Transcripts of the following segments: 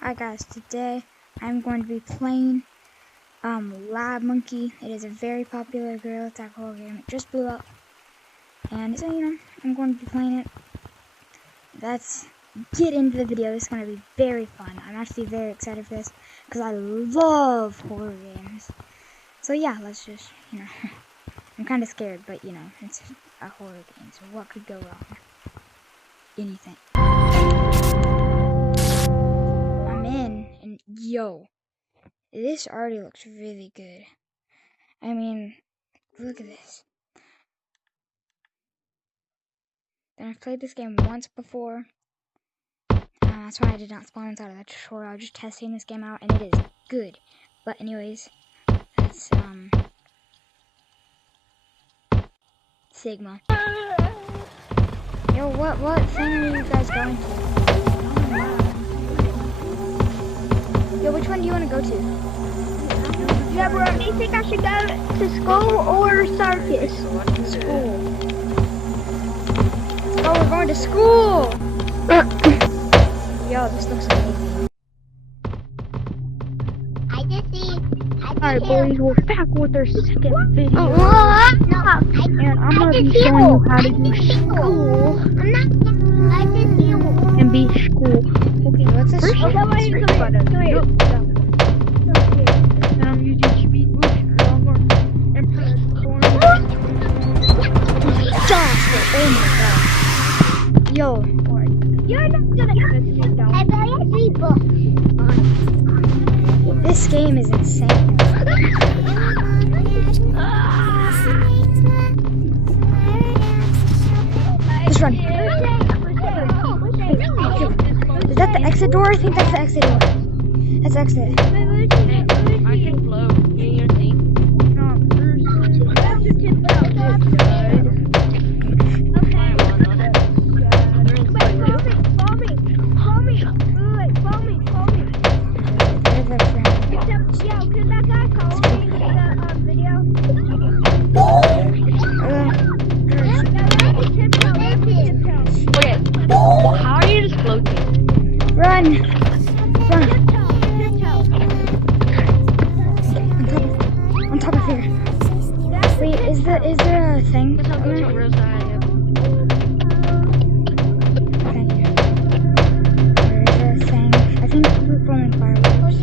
Hi guys, today I'm going to be playing Lab Monkey. It is a very popular Gorilla Tag horror game. It just blew up. And so, I'm going to be playing it. Let's get into the video. This is going to be very fun. I'm actually very excited for this because I love horror games. So yeah, let's just, I'm kind of scared, but it's a horror game, so what could go wrong? Anything. I'm in, and yo, this already looks really good. I mean, look at this. And I've played this game once before. That's why I did not spawn inside of that tutorial. I was just testing this game out, and it is good. But anyways, that's Sigma. Yo, what thing are you guys going to? Yo, which one do you want to go to? Yeah, bro, do you think I should go to school or circus? School. Let's go, we're going to school! Yo, this looks amazing. Alright, boys, we're back with our second video. And I'm gonna be showing you how to do school. And be school. Okay, what's this? First, I'm using speed boost longer and press corner. Oh my god. Yo. You're not gonna sit down. This game is insane. Just run. Is that the exit door? I think that's the exit door. That's the exit. I can float. You think? Run! On top of here. Wait, is there a thing? Okay. There's a thing. I think we're throwing fireworks.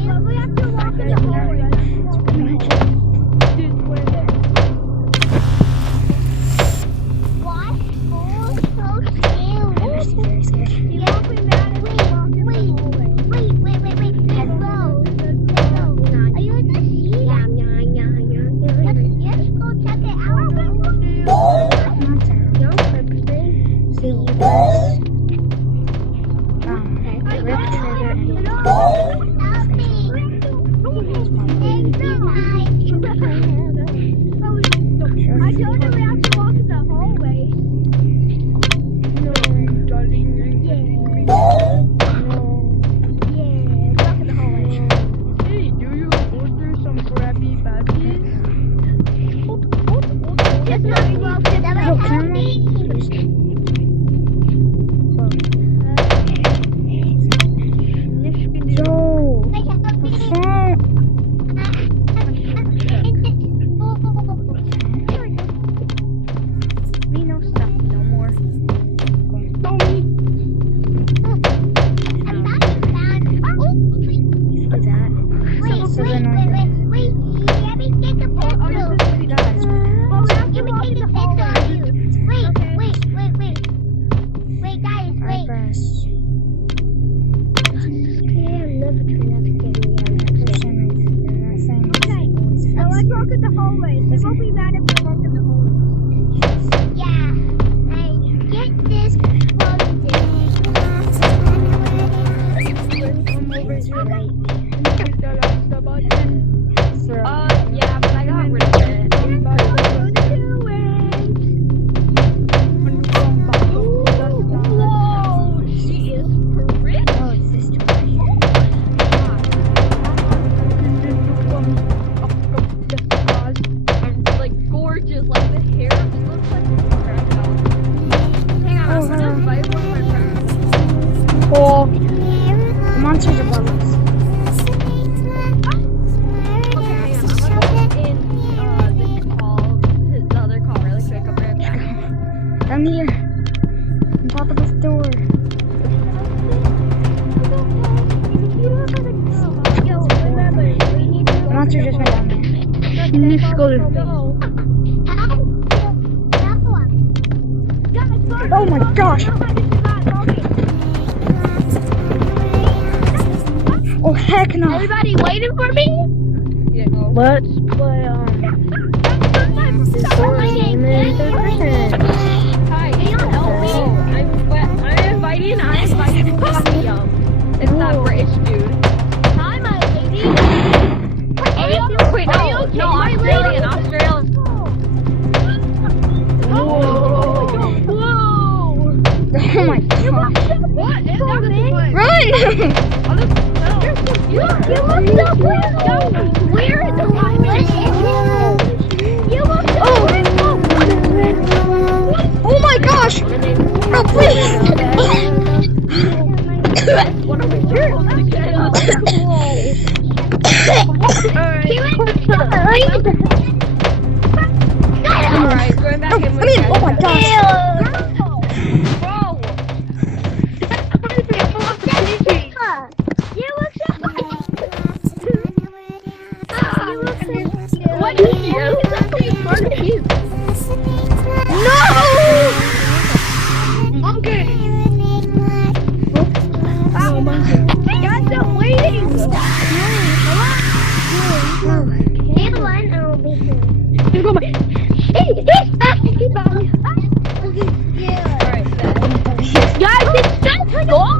Very scared. Let's walk in the hallways. They won't be mad if we walk in the hallways. Yeah. I get this yeah, but I got rid of it. Whoa, she is pretty. Oh, it's this door here. Like gorgeous, like the hair looks like it's cracked out. Hang on, I'm gonna invite one of my friends. Cool. Come on monsters above us. Okay, hang on. I'm gonna go in this call, his other call really quick. I'll be right back. I'm here. On top of this door. The monster just went down there. Let's go. Oh my gosh! Oh heck no! Everybody waiting for me? Yeah. Let's play this one and then third person. Hi, can you help me? I'm inviting William. It's that British dude. Hi, my lady. Wait, no, Australian. Oh my gosh! What? Run! You look so weird. You look so weird. Oh my gosh! No, please! What are we doing? Alright, going back in with oh my gosh! What is you? No! Okay. Guys, I'm waiting. Guys, it's such a goal.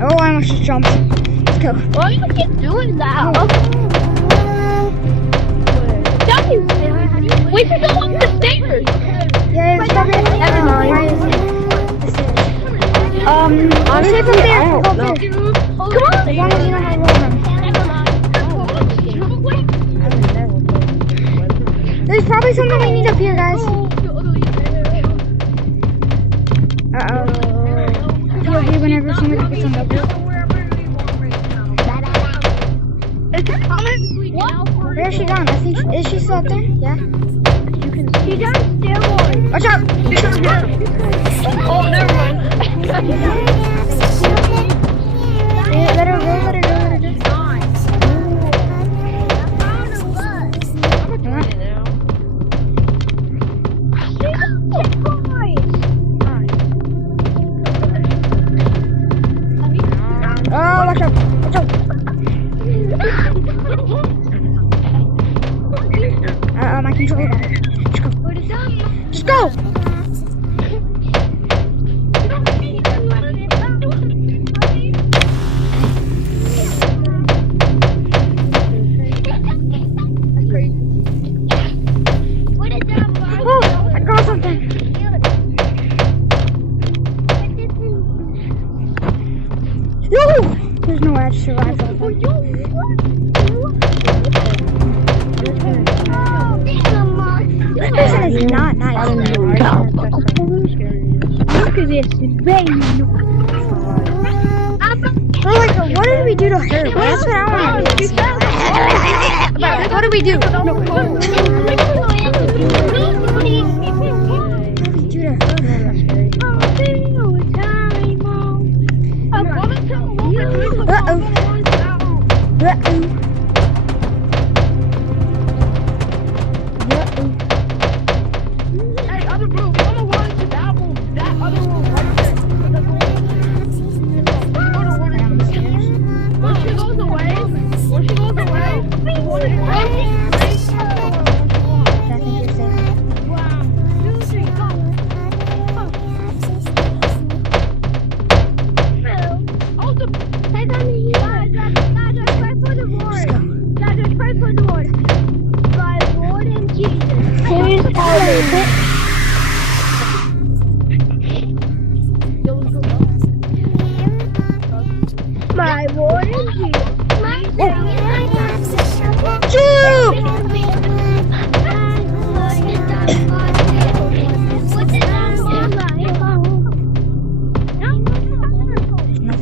Oh, I almost just jumped. Let's go. Why do you keep doing that? Guys, we should go up the stairs. Yeah, it's probably Never mind. I'll say from there. Go up there. Come on. As long as you know how to roll them. There's probably something we need up here, guys. Uh-oh. You'll hear whenever somebody gets on up here. Where's she gone? I think is she still up there? Yeah. She's on steroids. Watch out! Oh, never mind. Let her go, let her go, let her go. Oh, watch out! Watch out! My controller battery. Just go! Just go! Oh, I got something. No! There's no way I survived that one. This person is not nice. Look at this, baby. Well, like, what did we do to her? That's what I want to do. What did we do? What did we do to her? Uh-oh. Hey, other room. I'm gonna run to that room. That other room right there. When she goes away, I think you're safe. Wow. 2, 3, go.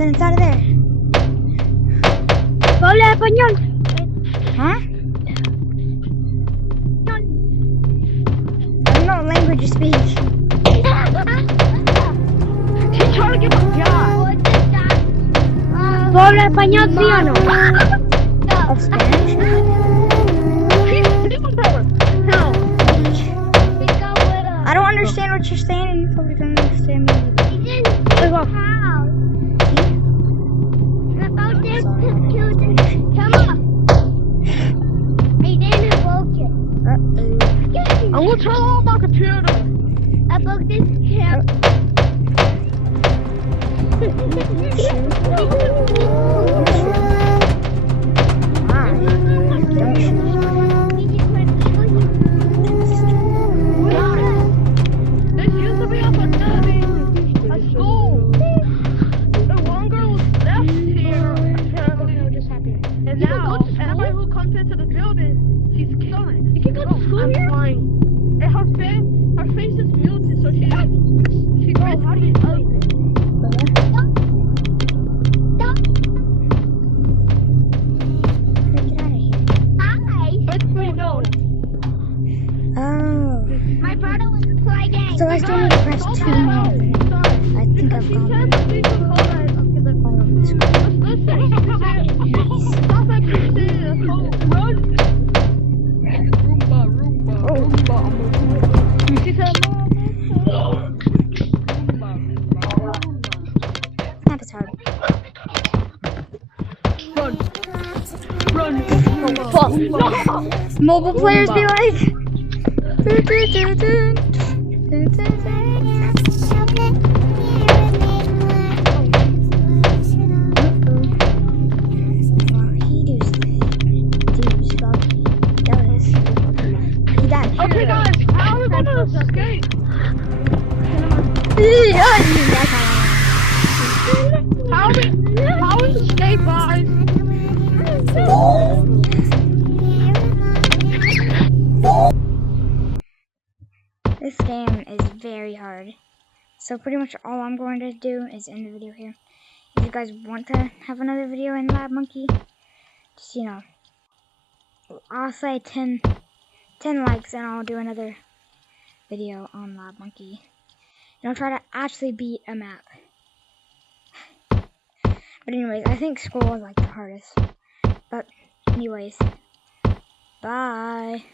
nothing inside of there. Habla español. Huh? I don't know what language you speak. She's trying to get my job. ¿Tú hablas español, sí o no? Of Spanish? No. I don't understand what you're saying, and you probably don't understand me either. Let's go. I'm gonna turn on my computer. I broke this camera. This used to be up a school. The one girl left here. And now, everybody who comes into the building, she's killing. You can go to school here? And her face is muted, so she basically ugly. My brother was playing. So I still need to press 2 more. I think I've gone all over the screen. That is hard. Run. Mobile players be like. Okay, guys, how are we gonna escape? How we escape, guys? This game is very hard. So pretty much all I'm going to do is end the video here. If you guys want to have another video in Lab Monkey, just, you know, I'll say 10 likes and I'll do another video on Lab Monkey. And I'll try to actually beat a map. But anyways, I think school was like the hardest. But anyways, bye.